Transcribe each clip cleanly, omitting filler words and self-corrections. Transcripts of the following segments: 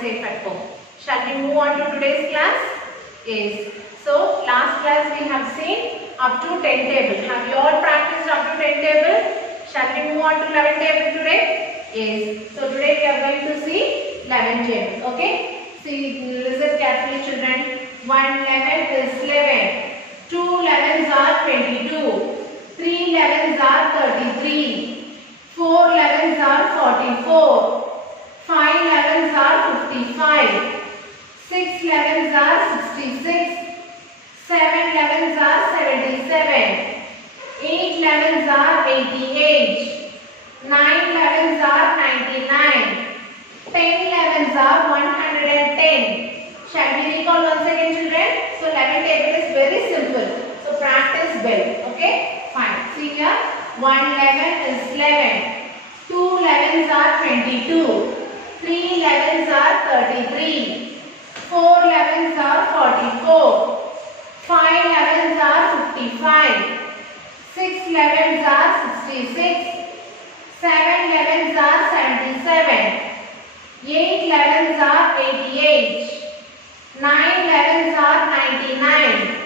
safe at home. Shall we move on to today's class? Yes. So last class we have seen up to 10 table. Have you all practiced up to 10 table? Shall we move on to 11 table today? Yes. So today we are going to see 11 table. Okay. See, listen carefully children. 1 11 is 11. 2 11s are 22. 3 11s are 33. 4 11s are 44. 5 11s are 55. 6 11s are 66. 7 11s are 77. 8 11s are 88. 9 11s are 99. 10 11s are 110. Shall we recall once again children? So 11 table is very simple. So practice well. Okay? Fine. See here. 1 11 is 11. 2 11s are 22. 3 11s are 33. 4 11s are 44. 5 11s are 55. 6 11s are 66. 7 11s are 77. 8 11s are 88. 9 11s are 99.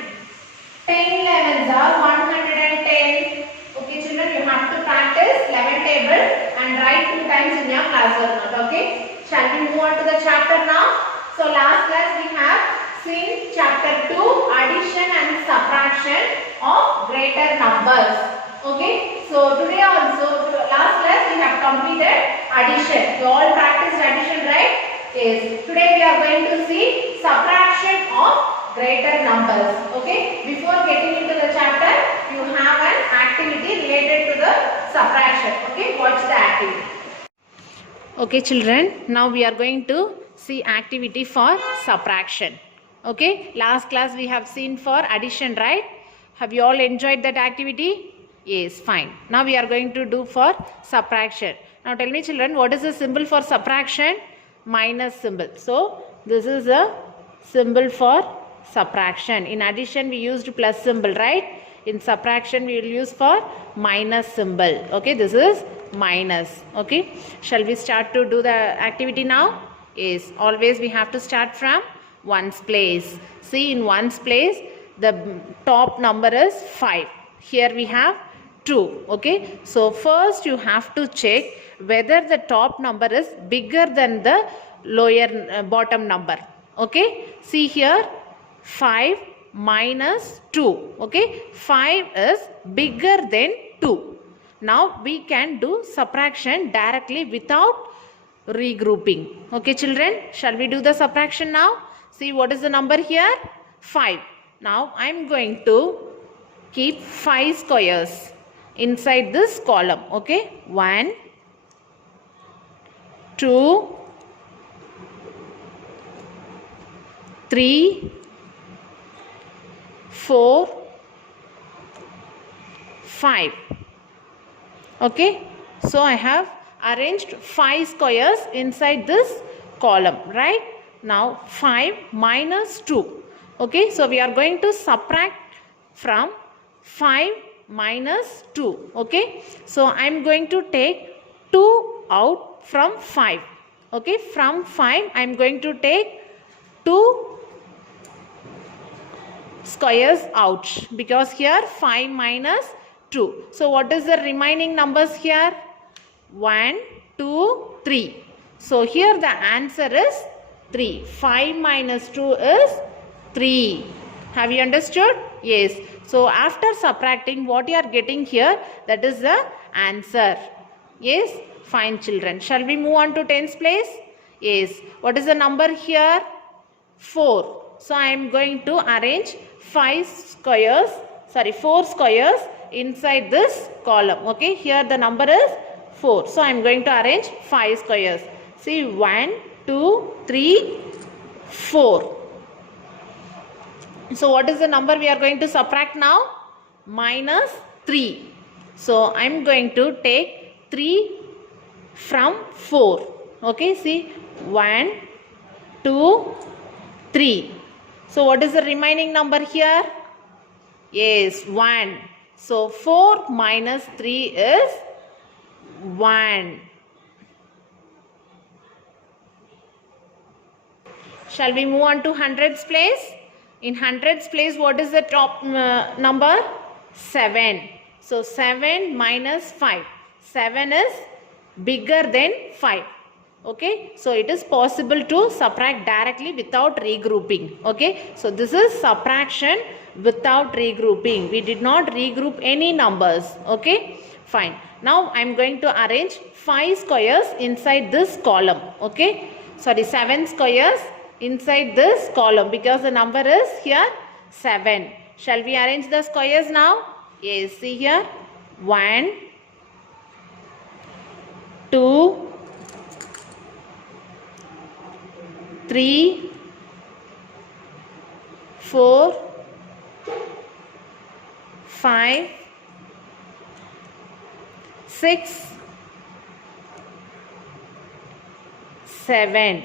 10 11s are 110. Okay children, you have to practice 11 table and write 2 times in your classwork note. Okay. Shall we move on to the chapter now? So last class we have seen chapter 2, addition and subtraction of greater numbers. Okay. So today also, last class we have completed addition. You all practiced addition, right? Yes. Today we are going to see subtraction of greater numbers. Okay. Before getting into the chapter, you have an activity related to the subtraction. Okay. Watch the activity. Okay children, now we are going to see activity for subtraction. Okay. Last class we have seen for addition, right? Have you all enjoyed that activity? Yes, fine. Now we are going to do for subtraction. Now tell me children, what is the symbol for subtraction? Minus symbol. So this is a symbol for subtraction. In addition we used plus symbol, right? In subtraction we will use for minus symbol. Okay, this is minus. Okay, shall we start to do the activity now? Yes, always we have to start from ones place. See, in ones place the top number is 5. Here we have 2. Okay, so first you have to check whether the top number is bigger than the lower bottom number. Okay, see here 5 minus 2. Okay, 5 is bigger than 2. Now we can do subtraction directly without regrouping. Okay children, shall we do the subtraction now? See, what is the number here? 5. Now I am going to keep 5 squares inside this column. Okay, 1 2 3 4 5. Okay, so I have arranged 5 squares inside this column, right? Now 5 minus 2. Okay, so we are going to subtract from 5 minus 2. Okay, so I am going to take 2 out from 5. Okay, from 5 I am going to take 2 squares out, because here 5 minus 2. So what is the remaining numbers here? 1 2 3. So here the answer is 3. 5 minus 2 is 3. Have you understood? Yes. So after subtracting, what you are getting here, that is the answer. Yes. Fine children. Shall we move on to tens place? Yes. What is the number here? 4. So I am going to arrange 4 squares inside this column. Okay, here the number is 4. So I am going to arrange 5 squares. See, 1 2 3 4. So what is the number we are going to subtract now? Minus 3. So I am going to take 3 from 4. Okay, see, 1 2 3. So what is the remaining number here? Yes, 1. So 4 minus 3 is 1. Shall we move on to hundreds place? In hundreds place, what is the top number? 7. So 7 minus 5. 7 is bigger than 5. Okay, so it is possible to subtract directly without regrouping. Okay, so this is subtraction without regrouping. We did not regroup any numbers. Okay, fine. Now I am going to arrange 5 squares inside this column. Okay, sorry, 7 squares inside this column because the number is here 7. Shall we arrange the squares now? Yes, see here. 1, 2, 3, 4, 5, 6, 7.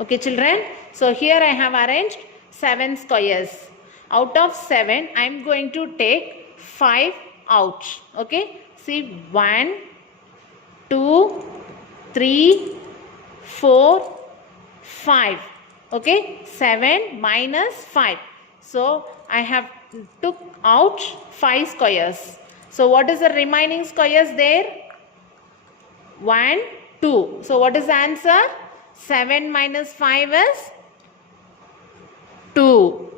Okay, children. So here I have arranged 7 squares. Out of 7, I am going to take 5 out. Okay. See, 1, 2, 3, 4, 5. Okay, 7 minus 5. So I have took out 5 squares. So what is the remaining squares there? 1, 2. So what is the answer? 7 minus 5 is 2.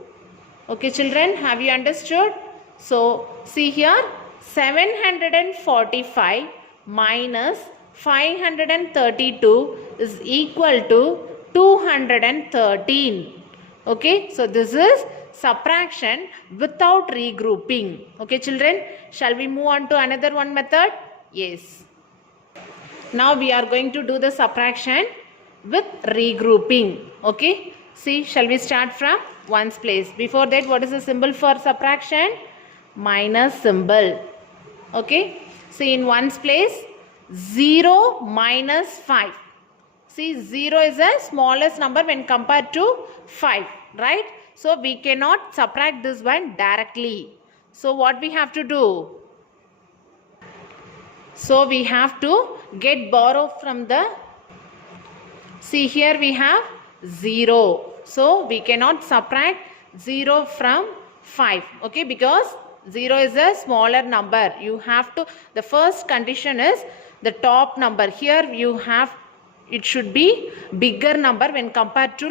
Okay, children, have you understood? So see here, 745 minus 532 is equal to 213. Okay, so this is subtraction without regrouping. Okay, children, shall we move on to another one method? Yes. Now we are going to do the subtraction with regrouping. Okay, see, shall we start from ones place? Before that, what is the symbol for subtraction? Minus symbol. Okay, see, in ones place, 0 minus 5. See, 0 is the smallest number when compared to 5, right? So we cannot subtract this one directly. So what we have to do? So we have to get borrow from the, see here we have 0. So we cannot subtract 0 from 5. Okay, because 0 is a smaller number. You have to, the first condition is the top number. Here you have, it should be bigger number when compared to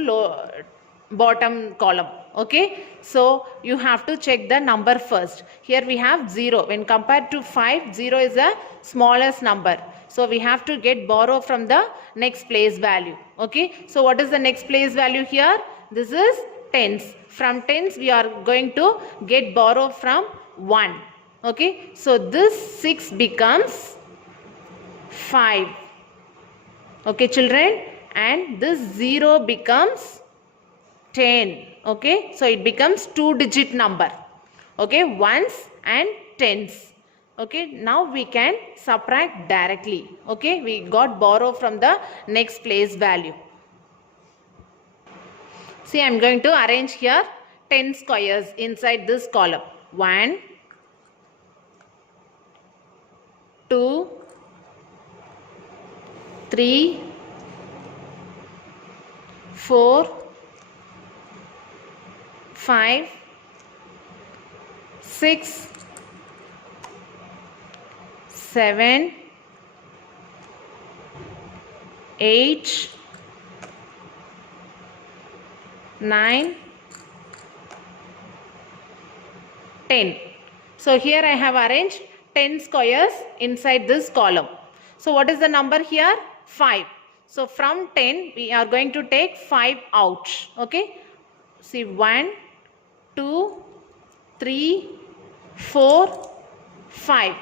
bottom column. Okay, so you have to check the number first. Here we have 0. When compared to 5, 0 is the smallest number. So we have to get borrow from the next place value. Okay, so what is the next place value here? This is tens. From tens we are going to get borrow from 1. Okay, so this 6 becomes 5. Okay, children, and this 0 becomes 10. Okay, so it becomes 2-digit number. Okay, ones and tens. Okay, now we can subtract directly. Okay, we got borrow from the next place value. See, I am going to arrange here 10 squares inside this column. 1, 2, 3, 4, 5, 6, 7, 8, 9, 10. So here I have arranged 10 squares inside this column. So what is the number here? 5. So from 10 we are going to take 5 out. Okay. See, 1, 2, 3, 4, 5.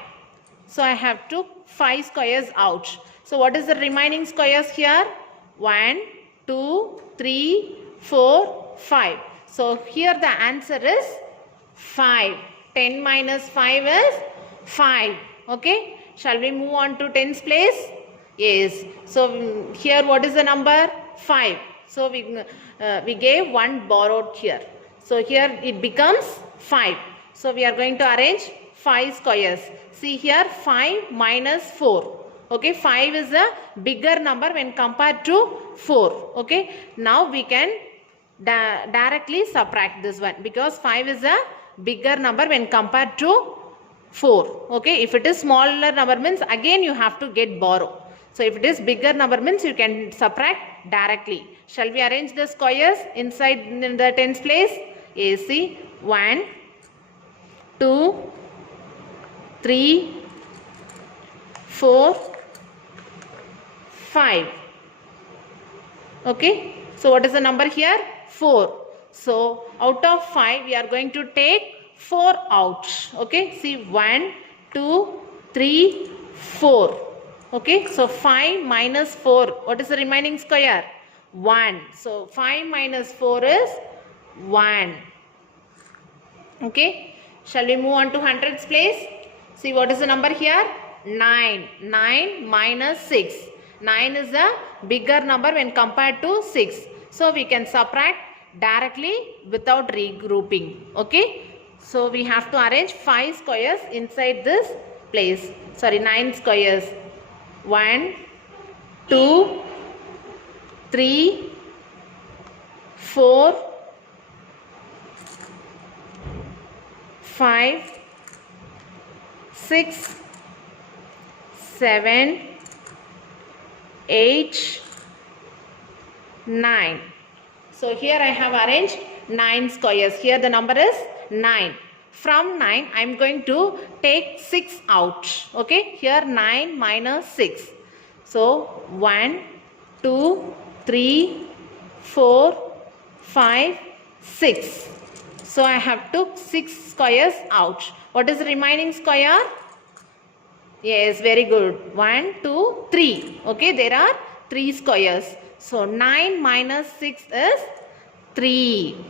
So I have took 5 squares out. So what is the remaining squares here? 1, 2, 3, 4, 5. So here the answer is 5. 10 minus 5 is 5. Okay. Shall we move on to tens place? Yes. So here what is the number? 5. So we gave 1 borrowed here. So here it becomes 5. So we are going to arrange 5 squares. See here 5 minus 4. Okay, 5 is a bigger number when compared to 4. Okay, now we can directly subtract this one because 5 is a bigger number when compared to 4. Okay, if it is smaller number means again you have to get borrow. So if it is bigger number means you can subtract directly. Shall we arrange the squares inside in the tens place? Yes, see 1, 2, 3, 4, 5. Okay, so what is the number here? 4. So out of 5 we are going to take 4 out. Okay, see 1, 2, 3, 4. Okay, so 5 minus 4. What is the remaining square? 1. So 5 minus 4 is 1. Okay, shall we move on to hundreds place? See what is the number here? 9. 9 minus 6. 9 is a bigger number when compared to 6. So we can subtract directly without regrouping. Okay, so we have to arrange 5 squares inside this place. Sorry, 9 squares. 1, 2, 3, 4, 5, 6, 7, 8, 9. So here I have arranged 9 squares. Here the number is 9. From 9 I am going to take 6 out. Okay, here 9 minus 6. So 1, 2, 3, 4, 5, 6. So I have took 6 squares out. What is the remaining square? Yes, very good. 1, 2, 3. Okay, there are 3 squares. So 9 minus 6 is 3.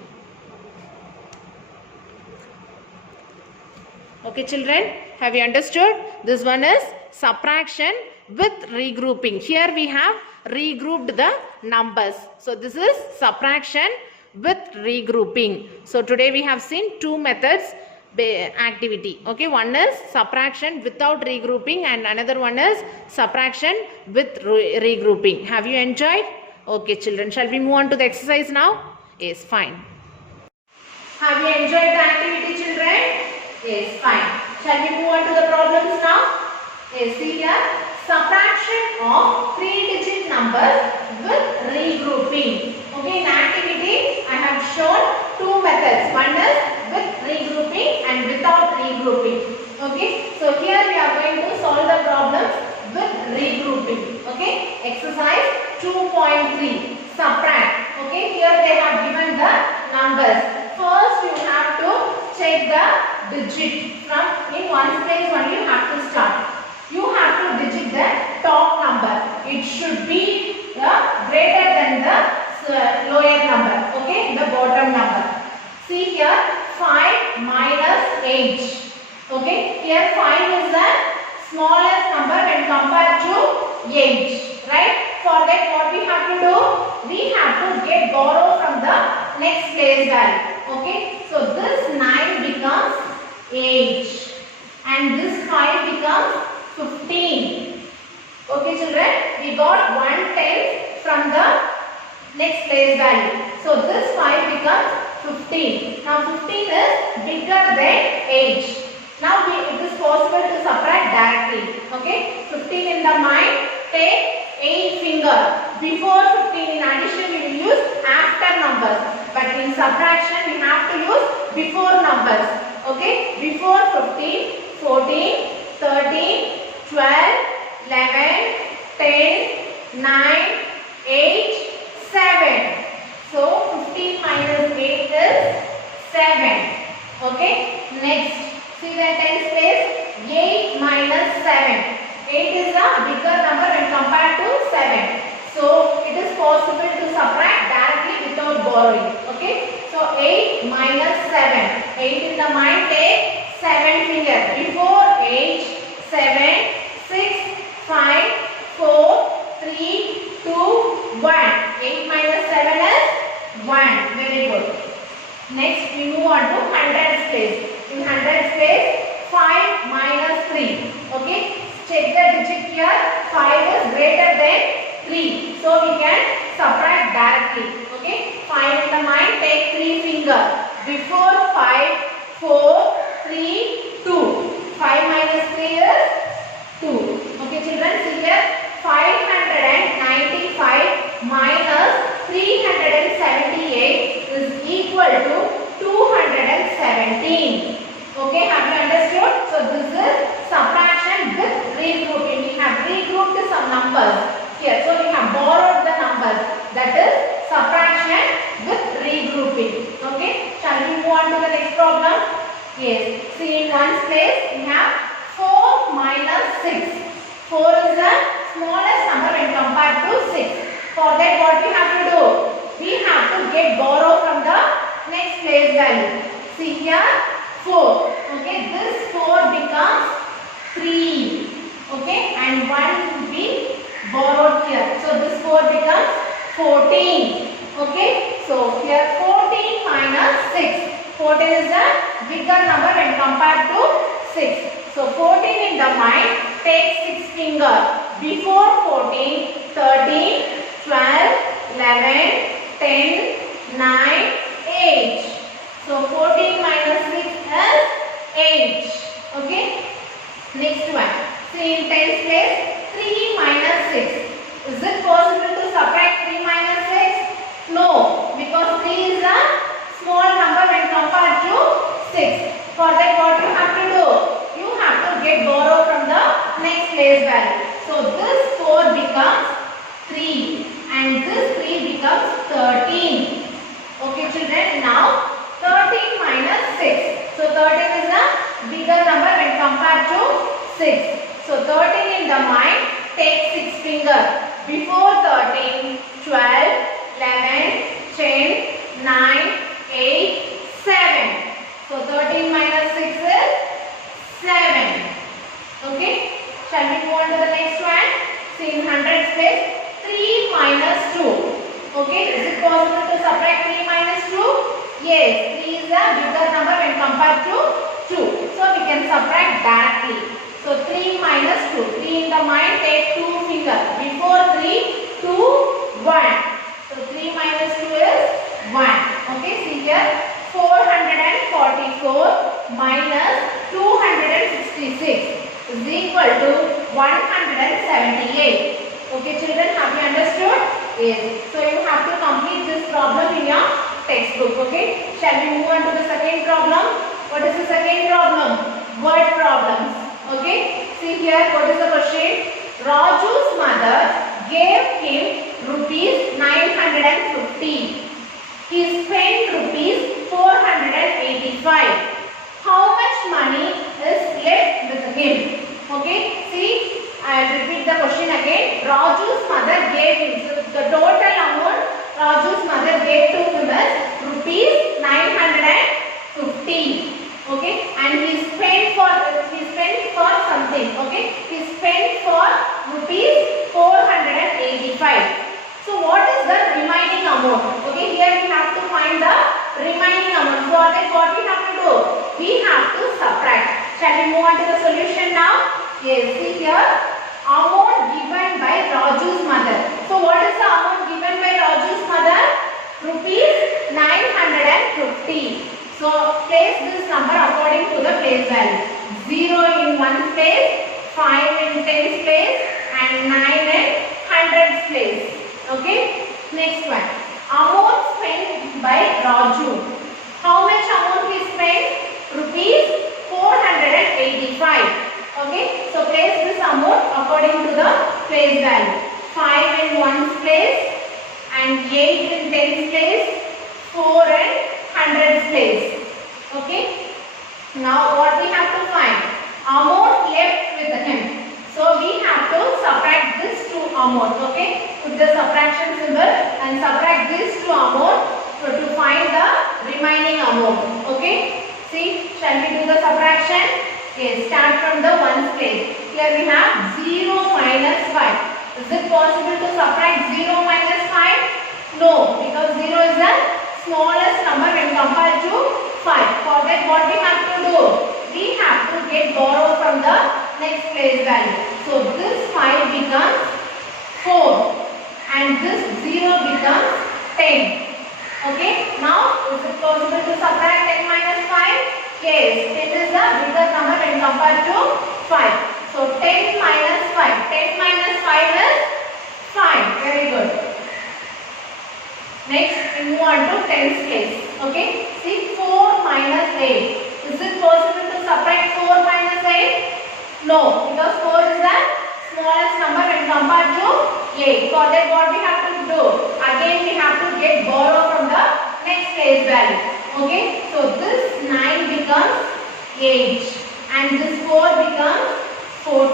Okay children, have you understood? This one is subtraction with regrouping. Here we have regrouped the numbers. So this is subtraction with regrouping. So today we have seen 2 methods activity. Okay, one is subtraction without regrouping and another one is subtraction with regrouping. Have you enjoyed? Okay children, shall we move on to the exercise now? Yes, fine. Have you enjoyed the activity children? Yes, fine. Shall we move on to the problems now? Yes, see here. Subtraction of 3-digit numbers with regrouping. Okay, in activity I have shown 2 methods. One is with regrouping and without regrouping. Okay, so here we are going to solve the problems with regrouping. Okay, exercise 2.3. Subtract. Okay, here they have given the numbers. First you have to check the digit. From in one place only you have to start. You have to digit the top number. It should be greater than the lower number. Okay, the bottom number. See here 5 minus 8. Okay, here 5 is the smallest number when compared to 8. Right? For that what we have to do? We have to get borrow from the next place value. Okay, so this 9 becomes 8 and this 5 becomes 15. Okay children, we got 1/10 from the next place value. So this 5 becomes 15. Now 15 is bigger than 8. Now it is possible to subtract directly. Okay, 15 in the mind, take 8 finger. Before 15 in addition we will use after numbers. But in subtraction we have to use before numbers. Okay, before 15, 14, 13, 12, 11, 10, 9, 8, 7. So 15 minus 8 is 7. Okay, next see the tens place. 8 minus 7. 8 is a bigger number when compared to 7. So it is possible to subtract directly without borrowing. Okay, so 8 minus 7. 8 in the mind, take 7 finger. Before 8, 7, 6, 5, 4, 3, 2, 1. 8 minus 7 is 1. Very good. Next we move on to hundreds place. In hundreds place, 5 minus 3. Okay, check the digit here. 5 is greater than 3. So we can subtract directly. Okay. 5 in the mind, take 3 finger. Before 5, 4, 3, 2. 5 minus 3 is 2. Okay children, see here. 595 minus 378 is equal to 217. Okay, have you understood? So this is subtraction with regrouping. We have regrouped some numbers here. So we have borrowed the numbers. That is subtraction with regrouping. Okay, shall we move on to the next problem? Yes, see in ones place we have 4 minus 6. 4 is the smallest number when compared to 6. For that what we have to do? We have to get borrow from the next place value. See here 4. Okay, this 4 becomes 3. Okay, and 1 will be borrowed here. So this 4 becomes 14. Okay, so here 14 minus 6. 14 is the bigger number when compared to 6. So 14 in the mind, take 6 finger. Before 14, 13, 12, 11, 10, 9, 8. So 14 minus 6 is 8. Okay. Next one. See in tens place 3 minus 6. Is it possible to subtract 3 minus 6? No, because 3 is a small number when compared to 6. For that what you have to do? You have to get borrow from the next place value. So this 4 becomes 3 and this 3 becomes 13. Okay children, now 13 minus 6. So 13 is a bigger number when compared to 6. So 13 in the mind, take 6 finger. Before 13, 12, 11, 10, 9, 8, 7. So 13 minus 6 is 7. Okay. Shall we move on to the next one? See in hundreds place 3 minus 2. Okay. Is it possible to subtract 3 minus 2? Yes. 3 is a bigger number when compared to 2. So we can subtract directly. So 3 minus 2. 3 in the mind, take 2 finger. Before 3, 2, 1. So 3 minus 2 is 1. Okay. See here. 444 minus 266 is equal to 178. Okay children, have you understood? Yes. So you have to complete this problem in your textbook. Okay. Shall we move on to the second problem? What is the second problem? Word problems. Okay. See here, what is the question? Raju's mother gave him rupees 950. He spent rupees 485. How much money is left with him? Okay, see, I will repeat the question again. Raju's mother gave him, so the total amount Raju's mother gave to him is rupees 950. Okay, and he spent for something. Okay, he spent for rupees 485. So what is the remaining amount? Okay, here we have to find the remaining amount. For that what we have to do? We have to subtract. Shall we move on to the solution now? Yes, see here. Amount given by Raju's mother. So what is the amount given by Raju's mother? Rupees 950. So place this number according to the place value. 0 in 1 place, 5 in 10's place and 9 in 100's place. Okay. Next one. Amount spent by Raju. How much amount he spent? Rupees 485. Okay. So place this amount according to the place value. 5 in 1's place and 8 in 10's place, 4 in 100's place. Okay. Now what we have to find? Amount left with him. So we have to subtract this to amount. Okay. Put the subtraction symbol and subtract this to amount to find the remaining amount. Okay. See, shall we do the subtraction? Yes. Start from the ones place. Here we have 0 minus 5. Is it possible to subtract 0 minus 5? No, because 0 is the smallest number when compared to 5. For that what we have to do? We have to get borrow from the next place value. So this 5 becomes 4 and this 0 becomes 10. Okay, now is it possible to subtract 10 minus 5? Yes, 10 is the bigger number when compared to 5. So 10 minus 5. 10 minus 5 is 5. Very good. Next, we move on to tens place. Okay, see 4 minus 8. Is it possible to subtract 4 minus 8? No, because 4 is the smallest number when compared to 8. For that, what we have to do? Again, we have to get borrow from the next place value. Okay, so this 9 becomes 8 and this 4 becomes 14.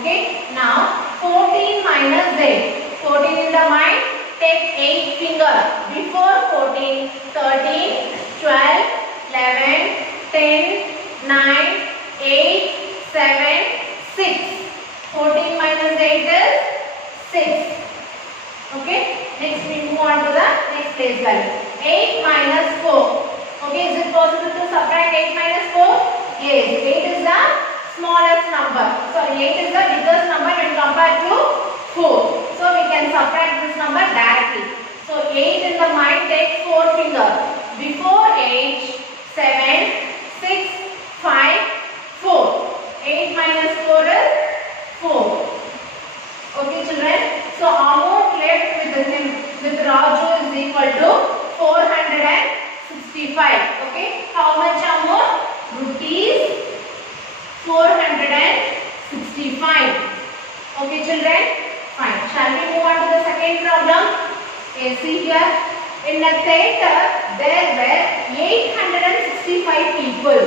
Okay, now 14 minus 8. 14 in the mind, take 8 finger. Before 14, 13, 12, 11, 10, 9, 8, 7, 6. 14 minus 8 is 6. Okay, next we move on to the next place value. 8 minus 4. Okay, is it possible to subtract 8 minus 4? Yes, 8 is the smallest number. Sorry, 8 is the biggest number when compared to 4. So we can subtract this number directly. So 8 in the mind, take 4 finger. Before 8, 7, 6, 5, 4. 8 minus 4 is 4. Okay children, so amount left with Raju is equal to 465. Okay, how much amount? Rupees 465. Okay children, fine. Shall we move on to the second problem? Okay, see here. In the theater there were 865 people.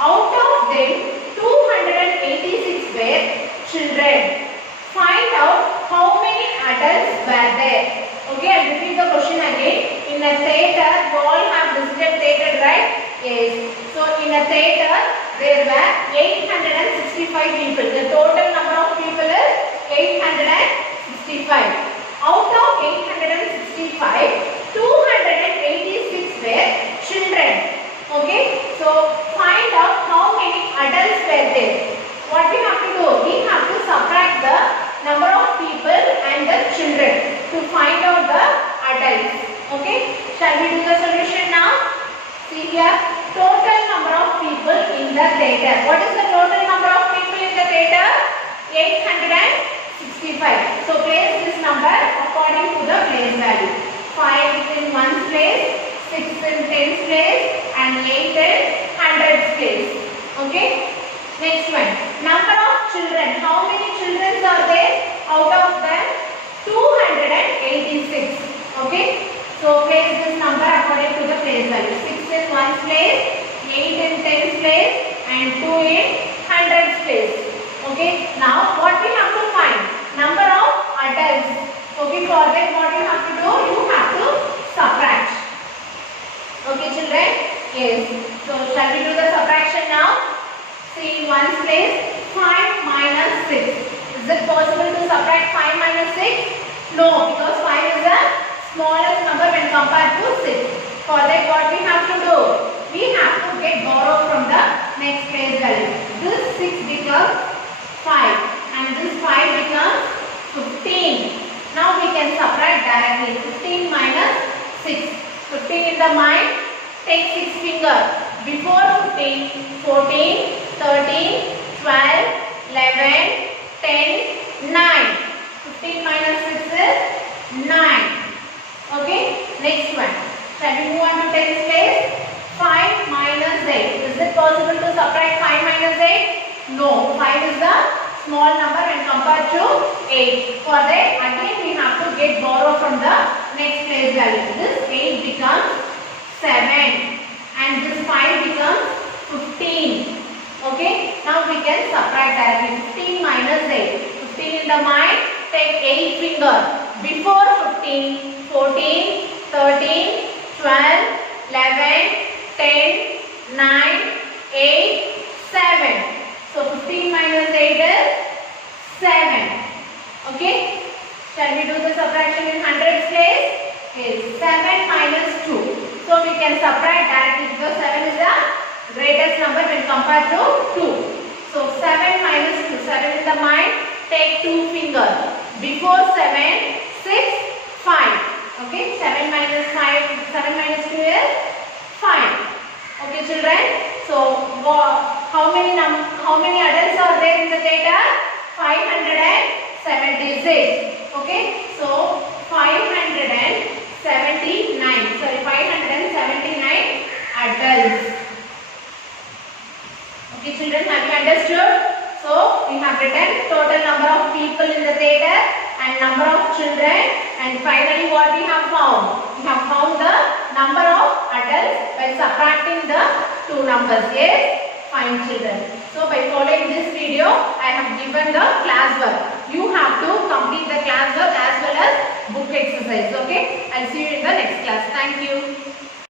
Out of them 286 were children. Find out how many adults were there. Okay, I'll repeat the question again. In a theater, you all have visited theater, right? Yes. So in a theater, there were 865 people. The total number of people is 865. Out of 865, 286 were children. Okay. So find out how many adults were there. What we have to do? We have to subtract the number of people and the children to find out the adults. Okay, shall we do the solution now? See here, total number of people in the theater. What is the total number of people in the theater? 865. So place this number according to the place value. 5 is in 1's place, 6 in 10's place and 8 in 100's place. Okay. Next one, number of children. How many children are there? Out of them, 286. Okay. So place this number according to the place value. 6 in 1's place, 8 in 10's place and 2 in 100's place. Okay. Now what we have to find? Number of adults. Okay. For that what you have to do? You have to subtract. Okay children? Yes. So shall we do the subtraction now? See, in 1's place, 5 minus 6. Is it possible to subtract 5 minus 6? No, because 5 is the smallest number when compared to 6. For that, what we have to do? We have to get borrow from the next place value. This 6 becomes 5 and this 5 becomes 15. Now we can subtract directly. 15 minus 6. 15 in the mind, take 6 finger. Before 15, 14, 13, 12, 11, 10, 9. 15 minus 6 is 9. Okay, next one. Shall we move on to 10's place? 5 minus 8. Is it possible to subtract 5 minus 8? No, 5 is the small number when compared to 8. For that, again we have to get borrow from the next place value. This 8 becomes 7 and this 5 becomes 15. Okay, now we can subtract directly. 15 minus 8. 15 in the mind, take 8 finger. Before 15, 14, 13, 12, 11, 10, 9, 8, 7. So 15 minus 8 is 7. Okay, shall we do the subtraction in 100's place? Yes, 7 minus 2. So we can subtract directly because 7 is the greatest number when compared to 2. So 7 minus 2. 7 in the mind. Take 2 fingers. Before 7, 6, 5. Okay. 7 minus 5. 7 minus 2 is 5. Okay, children. So how many adults are there in the theater? 576. Okay. So 579. Sorry, 579 adults. Okay, children, have you understood? So we have written total number of people in the theater and number of children, and finally what we have found? We have found the number of adults by subtracting the two numbers. Yes, fine, children. So by following this video, I have given the class work. You have to complete the class work as well as book exercise. Okay, I'll see you in the next class.